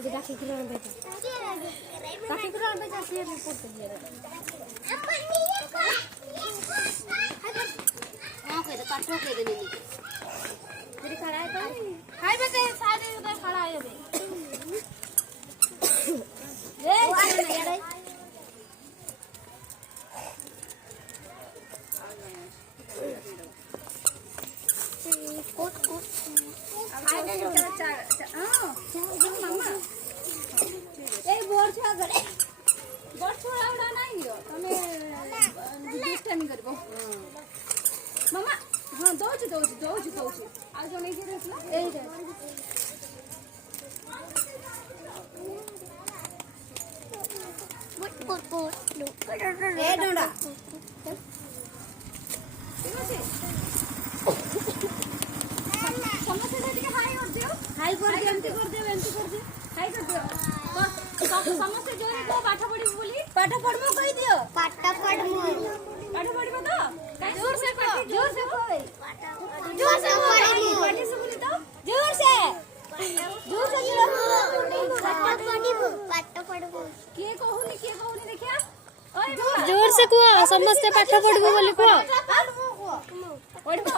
Kaki kurang baca. Kaki kurang baca sih report dia. हाँ कोई तो काटो के देने नहीं। मेरी खड़ा है तो हाय बेटे सारे उधर खड़ा है अभी। ये नहीं यार कोट कोट हाय बेटे हाँ मम्मा ये बोर छा करे बोर छोड़ा उड़ा नहीं हो तुम्हें डिस्टर्ब करबो मम्मा हाँ दोज आज जो नहीं दे रहा ए रे पोट ए डोंडा ठीक আছে समझ से ଟିକେ हाई कर दियो एंटी कर दियो हाई कर दियो तो समझ से जोरे को पाठ पढ़ी बोली पाठ पढ़मो कहि दियो पाठ पढ़मो तो जोर से पढ़ी जोर से पढ़ी पाठ से बोली तो जोर से पाठ पढ़बो के कहूनी देखिया ओए जोर से कुआ समझते पाठ पढ़बो बोली कुआ पढ़बो